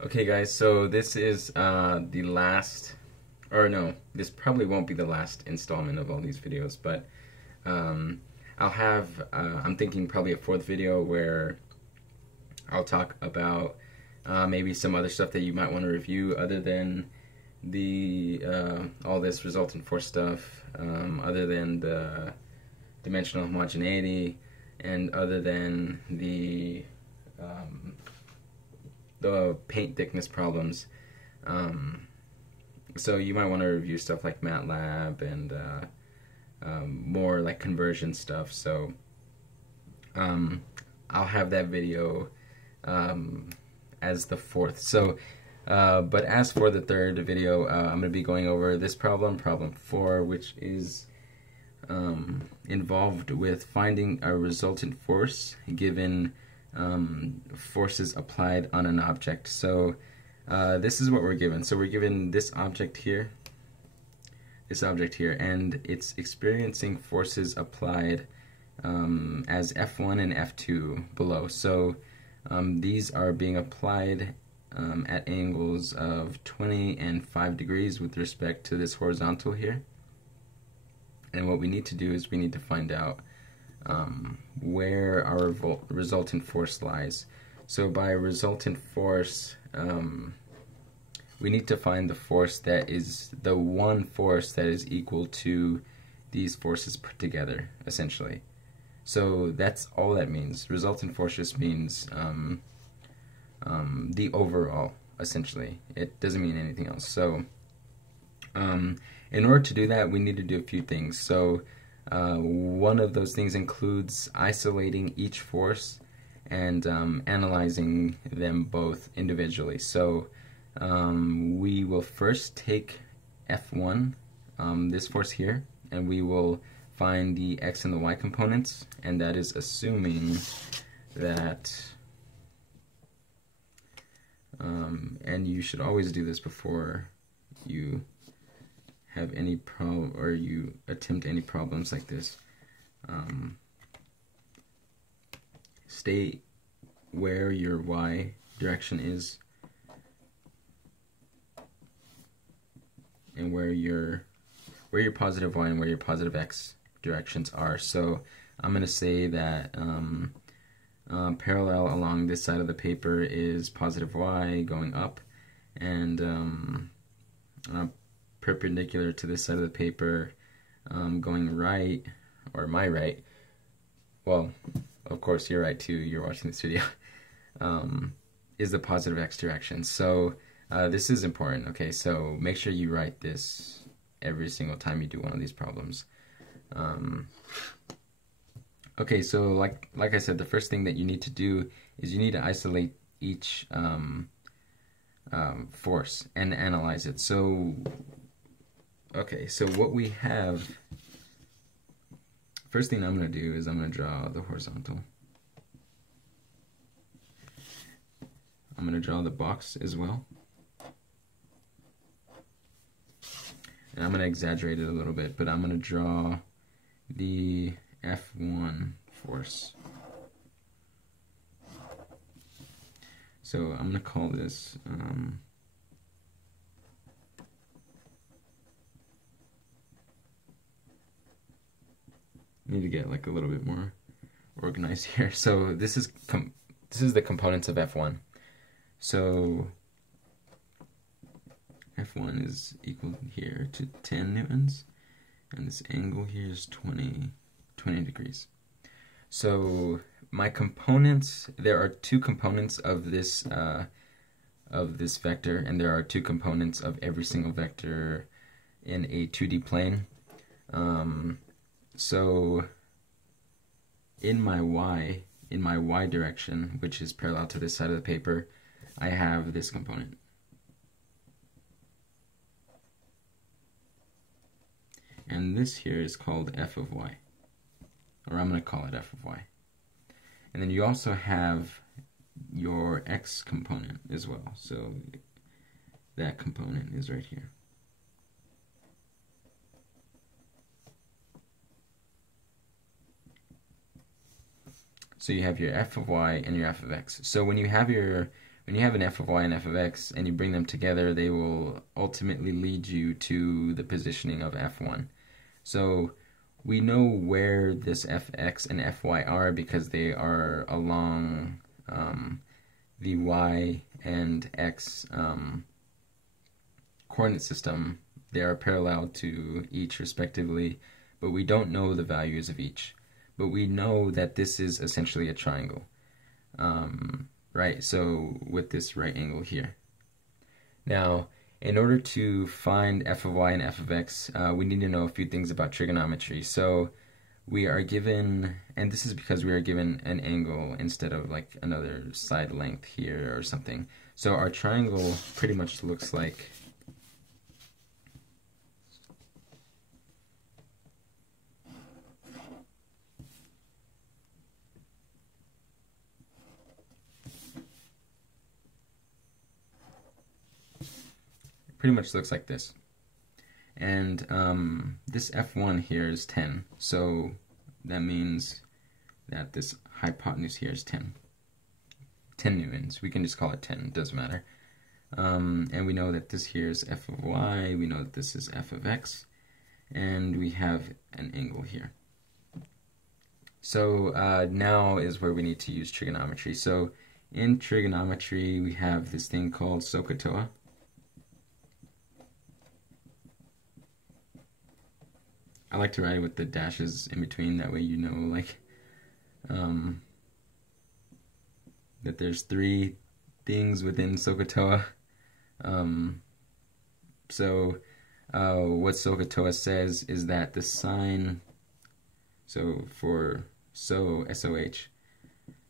Okay guys, so this is the last, or no, this probably won't be the last installment of all these videos, but I'll have, I'm thinking probably a fourth video where I'll talk about maybe some other stuff that you might want to review other than the all this resultant force stuff, other than the dimensional homogeneity, and other than the paint thickness problems. So you might want to review stuff like MATLAB and more like conversion stuff. So I'll have that video as the fourth. So, but as for the third video, I'm going to be going over this problem 4, which is involved with finding a resultant force given forces applied on an object. So this is what we're given. So we're given this object here, and it's experiencing forces applied as F1 and F2 below. So these are being applied at angles of 20 and 5 degrees with respect to this horizontal here. And what we need to do is we need to find out where our resultant force lies. So by resultant force, we need to find the force that is the one force that is equal to these forces put together, essentially. So that's all that means. Resultant force just means the overall, essentially. It doesn't mean anything else. So in order to do that, we need to do a few things. So one of those things includes isolating each force and analyzing them both individually. So we will first take F1, this force here, and we will find the x and the y components, and that is assuming that, and you should always do this before you have any problem or you attempt any problems like this. State where your y direction is and where your positive y and where your positive x directions are. So I'm going to say that parallel along this side of the paper is positive y going up, and perpendicular to this side of the paper going right, or my right, well, of course you're right too, you're watching this video, is the positive x direction. So this is important, okay? So make sure you write this every single time you do one of these problems. Okay, so like I said, the first thing that you need to do is you need to isolate each force and analyze it. So okay, so what we have, first thing I'm going to do is I'm going to draw the horizontal. I'm going to draw the box as well. And I'm going to exaggerate it a little bit, but I'm going to draw the F1 force. So I'm going to call this need to get like a little bit more organized here. So this is the components of F1. So F1 is equal here to 10 newtons, and this angle here is 20 degrees. So my components, there are two components of this vector, and there are two components of every single vector in a 2D plane. So in my y direction, which is parallel to this side of the paper, I have this component. And this here is called f of y, or I'm going to call it f of y. And then you also have your x component as well, so that component is right here. So you have your f of y and your f of x. So when you have your when you have an f of y and f of x and you bring them together, they will ultimately lead you to the positioning of f1. So we know where this fx and fy are because they are along the y and x coordinate system. They are parallel to each respectively, but we don't know the values of each. But we know that this is essentially a triangle, right? So with this right angle here. Now, in order to find f of y and f of x, we need to know a few things about trigonometry. So we are given, and this is because we are given an angle instead of like another side length here or something. So our triangle pretty much looks like this. And this f1 here is 10, so that means that this hypotenuse here is 10 newtons. We can just call it 10, it doesn't matter. And we know that this here is f of y, we know that this is f of x, and we have an angle here. So now is where we need to use trigonometry. So in trigonometry we have this thing called Sohcahtoa. I like to write it with the dashes in between, that way you know, like, that there's 3 things within Sohcahtoa. What Sohcahtoa says is that the sine, so for SOH,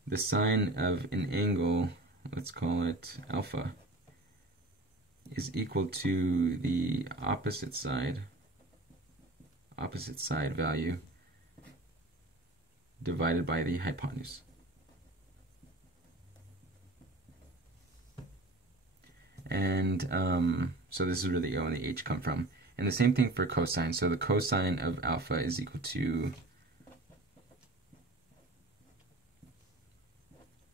the sine of an angle, let's call it alpha, is equal to the opposite side value divided by the hypotenuse. And so this is where the O and the H come from. And the same thing for cosine. So the cosine of alpha is equal to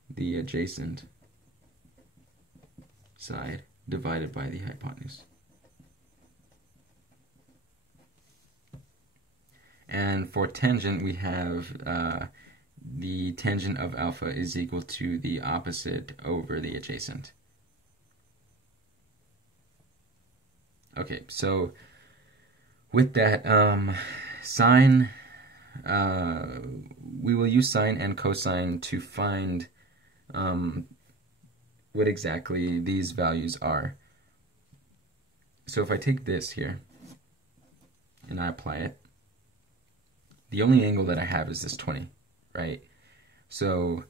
the adjacent side divided by the hypotenuse. And for tangent, we have the tangent of alpha is equal to the opposite over the adjacent. Okay, so with that, sine, we will use sine and cosine to find what exactly these values are. So if I take this here and I apply it, the only angle that I have is this 20, right? So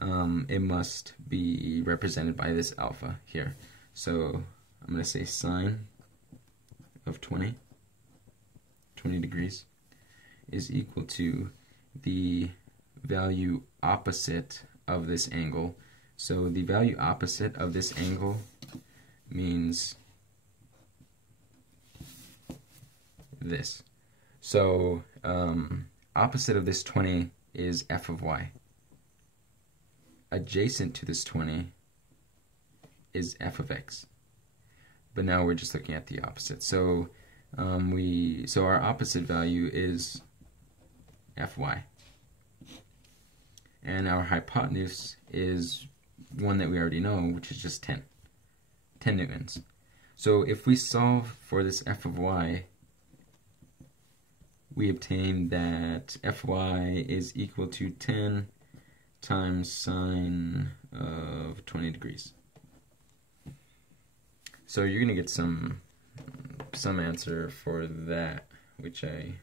it must be represented by this alpha here. So I'm going to say sine of 20 degrees is equal to the value opposite of this angle. So the value opposite of this angle means this. So opposite of this 20 is f of y. Adjacent to this 20 is f of x. But now we're just looking at the opposite. So our opposite value is fy. And our hypotenuse is one that we already know, which is just 10 newtons. So if we solve for this f of y, we obtain that fy is equal to 10 times sine of 20 degrees. So you're going to get some answer for that, which I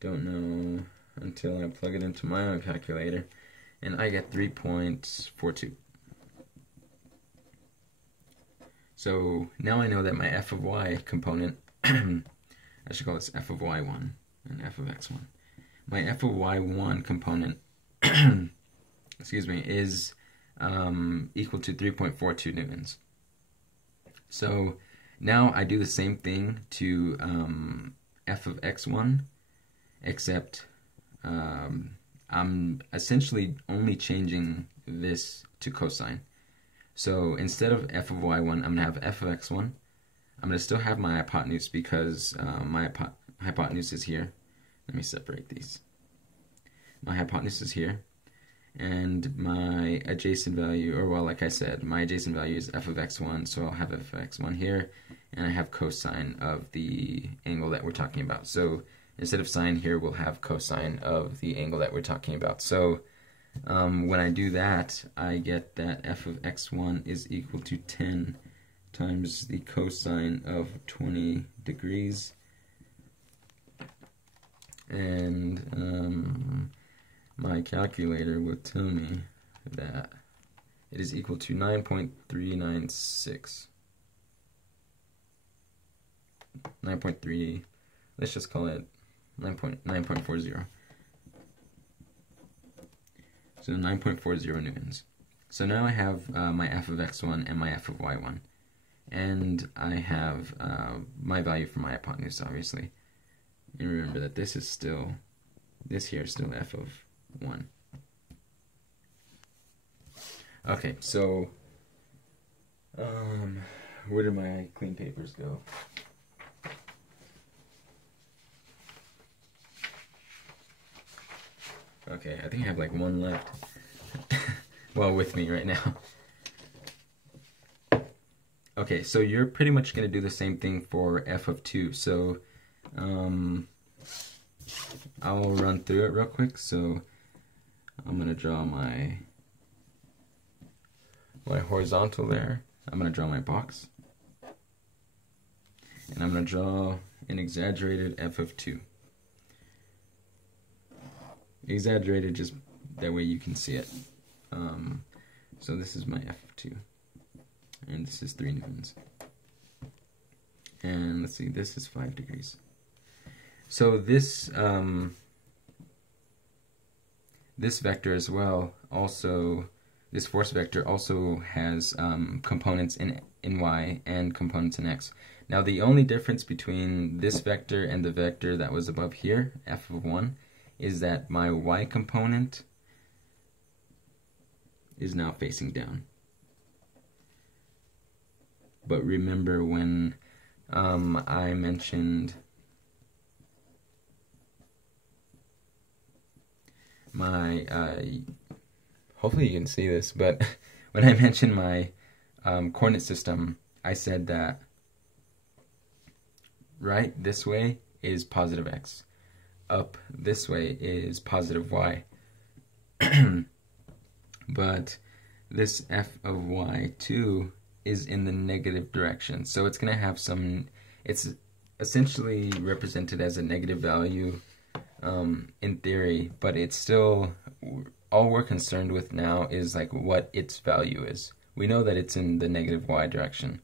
don't know until I plug it into my own calculator, and I get 3.42. So now I know that my f of y component, I should call this f of y1 and f of x1. My f of y1 component, excuse me, is equal to 3.42 newtons. So now I do the same thing to f of x1, except I'm essentially only changing this to cosine. So instead of f of y1, I'm going to have f of x1. I'm going to still have my hypotenuse because my hypotenuse is here. Let me separate these. My hypotenuse is here, and my adjacent value, or well, like I said, my adjacent value is f of x1, so I'll have f of x1 here, and I have cosine of the angle that we're talking about. So instead of sine here, we'll have cosine of the angle that we're talking about. So when I do that, I get that f of x1 is equal to 10 times the cosine of 20 degrees. And my calculator will tell me that it is equal to 9.396. 9.3, let's just call it 9.40. So 9.40 newtons. So now I have my f of x1 and my f of y1. And I have my value for my hypotenuse, obviously. And remember that this is still, this here is still f of 1. Okay, so where did my clean papers go? Okay, I think I have like one left. Well, with me right now. Okay, so you're pretty much going to do the same thing for f of 2. So I'll run through it real quick. So I'm going to draw my horizontal there. I'm going to draw my box. And I'm going to draw an exaggerated f of 2. Exaggerated just that way you can see it. So this is my f of 2. And this is 3 newtons. And let's see, this is 5 degrees. So this this vector as well, also, this force vector also has components in y and components in x. Now the only difference between this vector and the vector that was above here, f of 1, is that my y component is now facing down. But remember when I mentioned my, hopefully you can see this, but when I mentioned my coordinate system, I said that right this way is positive x, up this way is positive y. But this f of y2 is in the negative direction, so it's going to have some, it's essentially represented as a negative value in theory, but it's still, all we're concerned with now is like what its value is. We know that it's in the negative y direction,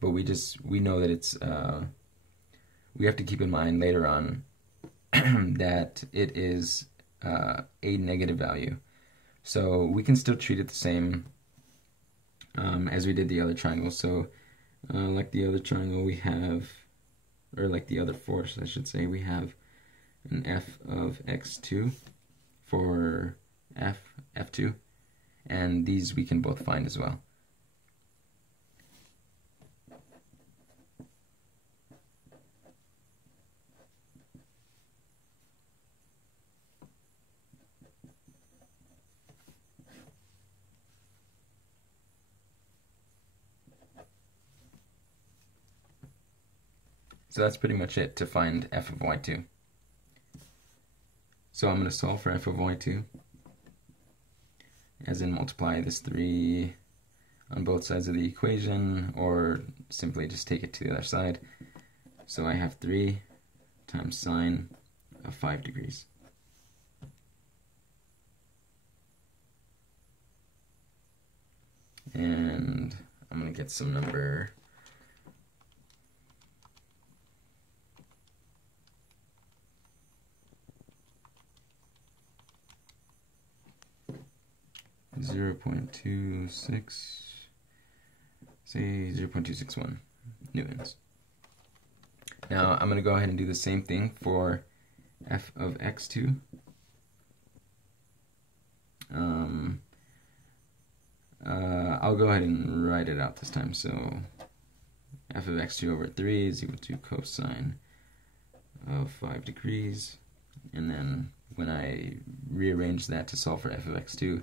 but we know that it's, we have to keep in mind later on that it is a negative value. So we can still treat it the same as we did the other triangle. So like the other triangle we have, or like the other force I should say, we have an f of x2 for f2, and these we can both find as well. So that's pretty much it to find f of y2. So I'm going to solve for f of y2, as in multiply this 3 on both sides of the equation, or simply just take it to the other side. So I have 3 times sine of 5 degrees. And I'm going to get some number 0.26, say 0.261 newtons. Now I'm going to go ahead and do the same thing for f of x2. I'll go ahead and write it out this time. So f of x2 over 3 is equal to cosine of 5 degrees. And then when I rearrange that to solve for f of x2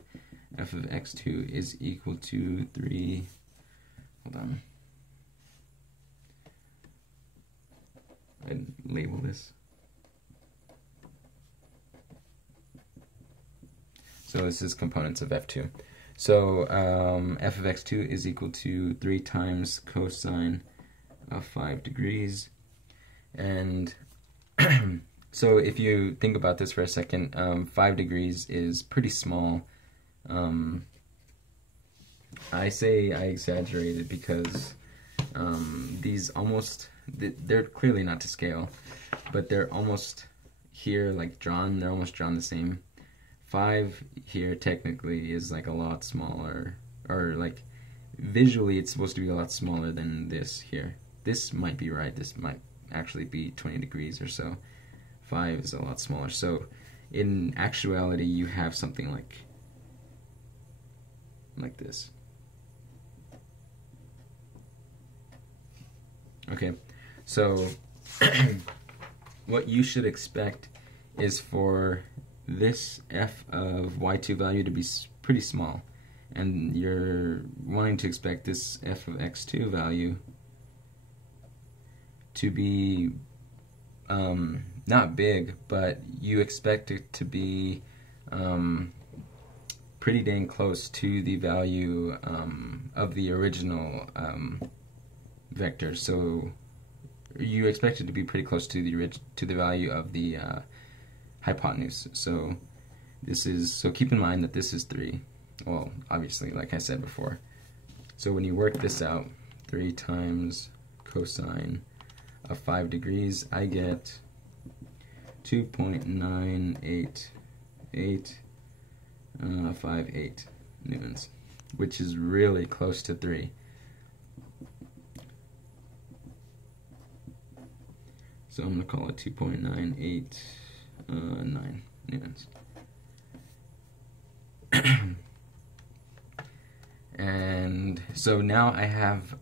is equal to 3, hold on, I'd label this. So this is components of f2. So f of x2 is equal to 3 times cosine of 5 degrees. And so if you think about this for a second, 5 degrees is pretty small. I say I exaggerated because these almost, they're clearly not to scale, but they're almost here like drawn, they're almost drawn the same. 5 here technically is like a lot smaller, or like visually it's supposed to be a lot smaller than this here. This might be right, this might actually be 20 degrees or so. 5 is a lot smaller. So in actuality you have something like this. Okay, so what you should expect is for this f of y2 value to be pretty small, and you're wanting to expect this f of x2 value to be not big, but you expect it to be pretty dang close to the value of the original vector. So you expect it to be pretty close to the value of the hypotenuse. So this is, so keep in mind that this is 3. Well, obviously, like I said before. So when you work this out, 3 times cosine of 5 degrees, I get 2.98858 newtons, which is really close to 3. So I'm going to call it 2.989 newtons. And so now I have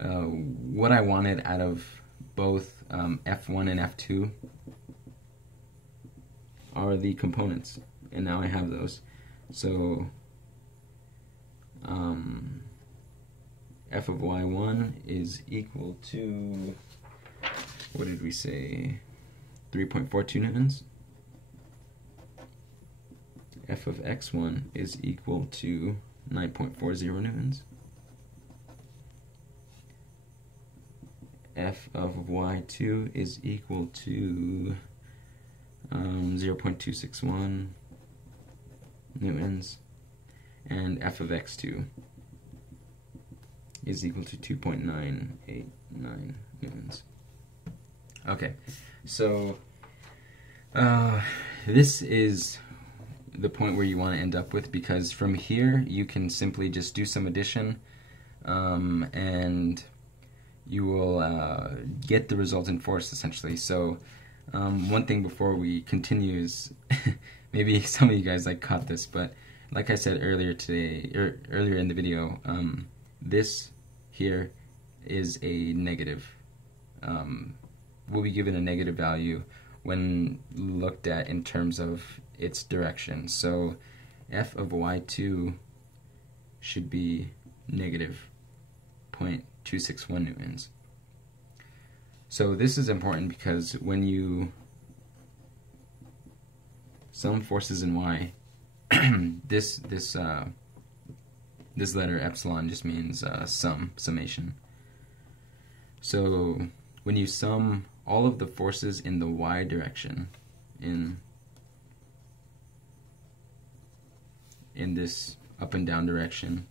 what I wanted out of both F1 and F2 are the components, and now I have those. So f of y1 is equal to, what did we say, 3.42 newtons. F of x1 is equal to 9.40 newtons. F of y2 is equal to 0.261 newtons, and f of x2 is equal to 2.989 newtons. Okay, so this is the point where you want to end up with, because from here you can simply just do some addition and you will get the resultant force essentially. So one thing before we continue is maybe some of you guys caught this, but like I said earlier today, or earlier in the video, this here is a negative. Will be given a negative value when looked at in terms of its direction. So f of y2 should be negative 0.261 newtons. So this is important because when you sum forces in y, this letter epsilon just means summation. So when you sum all of the forces in the y direction, in this up and down direction,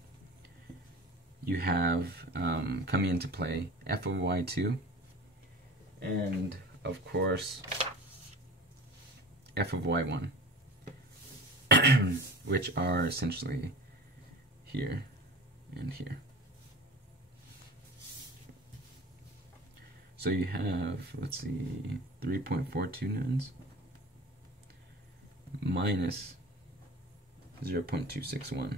you have coming into play f of y2 and of course f of y1, which are essentially here and here. So you have, let's see, 3.42 newtons minus 0.261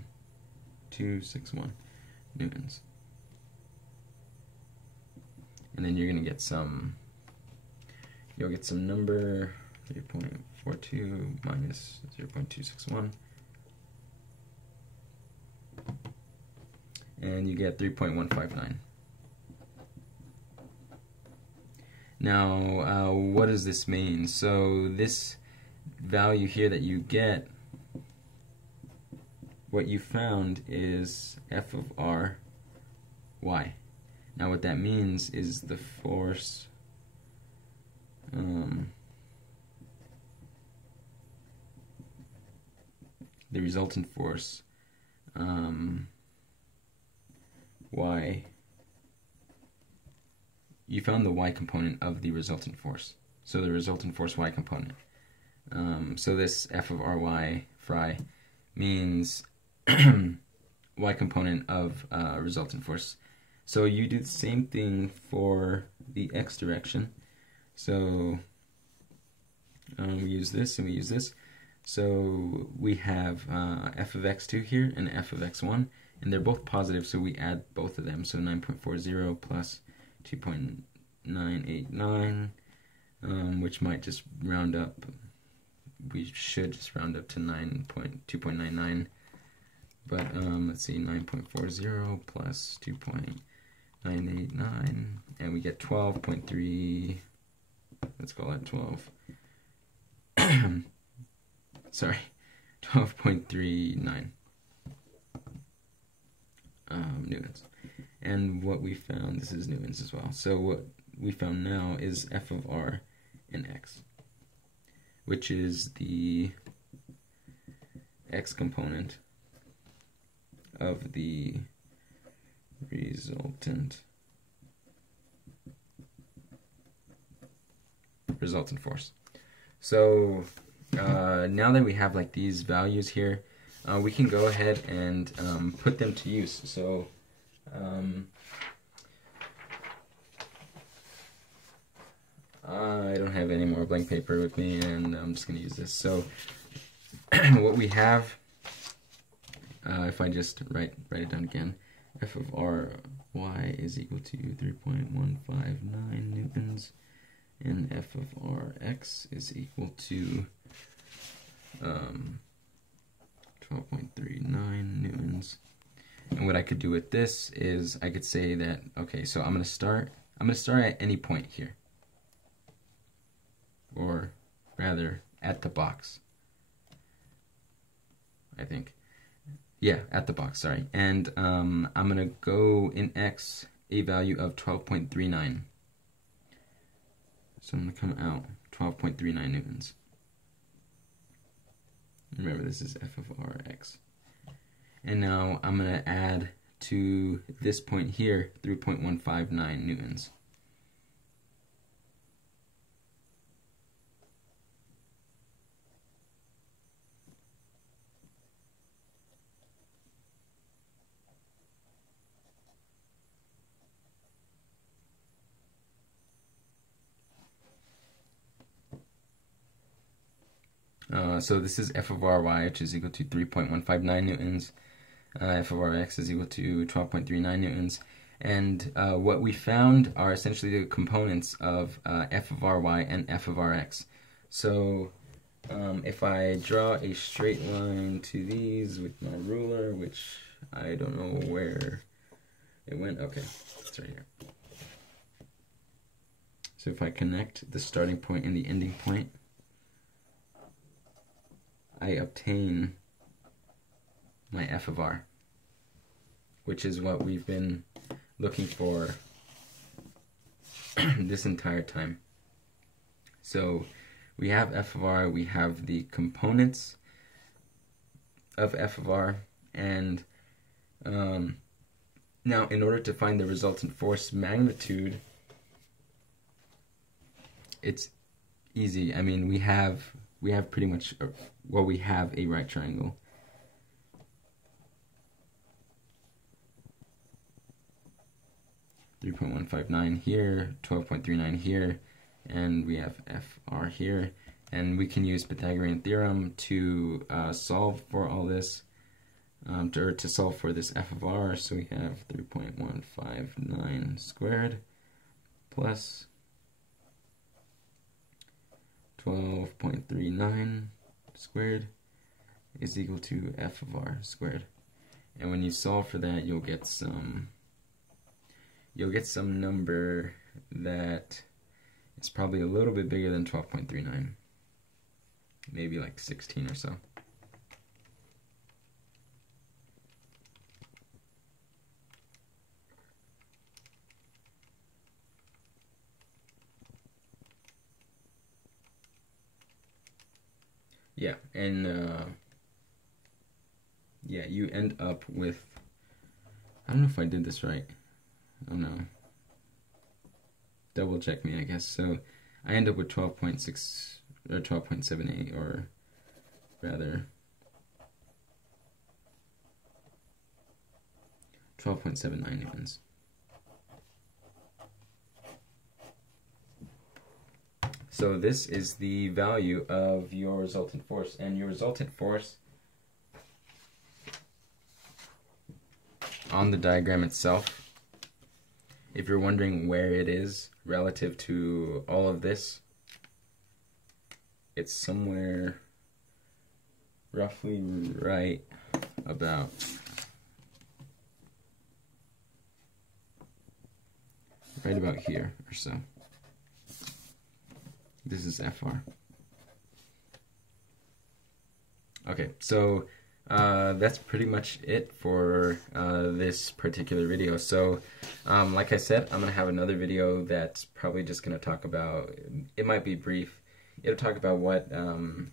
0.261 newtons. And then you're going to get some, you'll get some number, 3.42 minus 0.261. And you get 3.159. Now, what does this mean? So this value here that you get, what you found is F of R Y. Now what that means is the force the resultant force Y, you found the Y component of the resultant force. So the resultant force Y component. So this F of RY phi means Y component of resultant force. So you do the same thing for the X direction. So we use this and we use this. So we have F of X2 here and F of X1, and they're both positive, so we add both of them. So 9.40 plus 2.989, which might just round up. We should just round up to 2.99. But let's see, 9.40 plus 2.989, and we get 12.3. Let's call it 12. Sorry, 12.39 newtons. And what we found, this is newtons as well. So what we found now is F of R and X, which is the X component of the resultant force. So now that we have like these values here, we can go ahead and put them to use. So I don't have any more blank paper with me, and I'm just going to use this. So what we have, if I just write it down again, F of R Y is equal to 3.159 newtons, and F of R X is equal to 12.39 newtons. And what I could do with this is I could say that, okay, so I'm gonna start at any point here, or rather at the box, I think. Yeah, at the box, sorry. And I'm gonna go in X a value of 12.39. So I'm gonna come out 12.39 newtons. Remember, this is F of Rx. And now I'm going to add to this point here 3.159 newtons. So this is F of Ry, which is equal to 3.159 newtons. F of Rx is equal to 12.39 newtons. And what we found are essentially the components of F of Ry and F of Rx. So if I draw a straight line to these with my ruler, which I don't know where it went. Okay, it's right here. So if I connect the starting point and the ending point, I obtain my F of R, which is what we've been looking for this entire time. So we have F of R, we have the components of F of R, and now in order to find the resultant force magnitude, it's easy. I mean, we have pretty much, well, we have a right triangle. .159 here, 12.39 here, and we have FR here. And we can use Pythagorean Theorem to solve for all this. to solve for this f of r. So we have 3.159 squared plus 12.39 squared is equal to f of r squared. And when you solve for that, you'll get some number that is probably a little bit bigger than 12.39, maybe like 16 or so. Yeah, and yeah, you end up with, I don't know if I did this right. I don't know. Double check me, I guess. So I end up with 12.6 or 12.78, or rather 12.79 newtons. So this is the value of your resultant force, and your resultant force on the diagram itself, if you're wondering where it is relative to all of this, it's somewhere roughly right about here or so. This is FR. Okay, so that's pretty much it for this particular video. So like I said, I'm going to have another video that's probably just going to talk about, it might be brief, it'll talk about what, and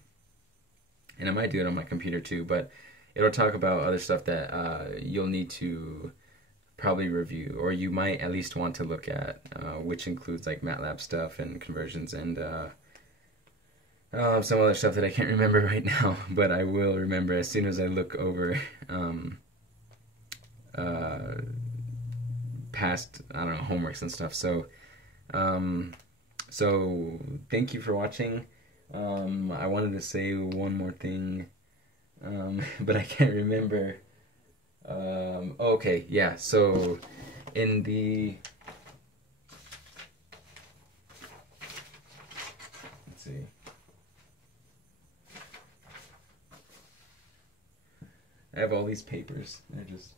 I might do it on my computer too, but it'll talk about other stuff that you'll need to probably review, or you might at least want to look at, which includes like MATLAB stuff and conversions and some other stuff that I can't remember right now, but I will remember as soon as I look over past, I don't know, homeworks and stuff. So so thank you for watching. I wanted to say one more thing, but I can't remember. Okay, yeah, so in the, let's see, I have all these papers, they're just,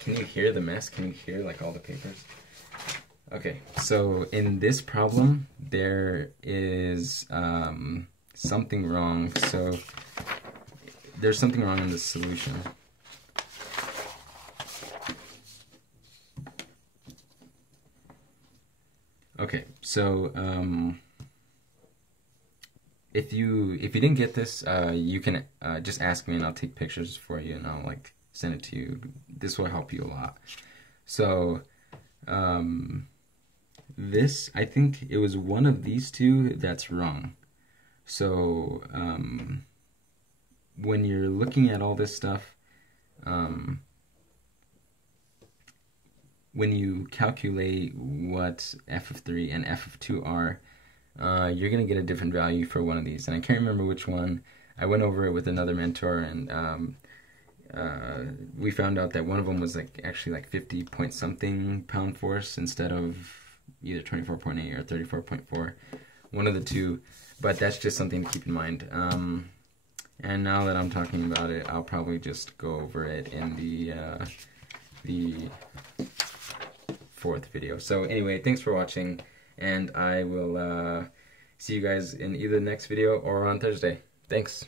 can you hear the mess? Can you hear like all the papers? Okay, so in this problem, there is something wrong. So there's something wrong in the solution. Okay, so if you didn't get this, you can just ask me and I'll take pictures for you and I'll like send it to you. This will help you a lot. So this, I think it was one of these two that's wrong. So when you're looking at all this stuff, when you calculate what f of 3 and f of 2 are, you're going to get a different value for one of these. And I can't remember which one. I went over it with another mentor, and we found out that one of them was like actually like 50 point something pound force instead of either 24.8 or 34.4, one of the two, but that's just something to keep in mind. And now that I'm talking about it, I'll probably just go over it in the fourth video. So anyway, thanks for watching, and I will see you guys in either the next video or on Thursday. Thanks.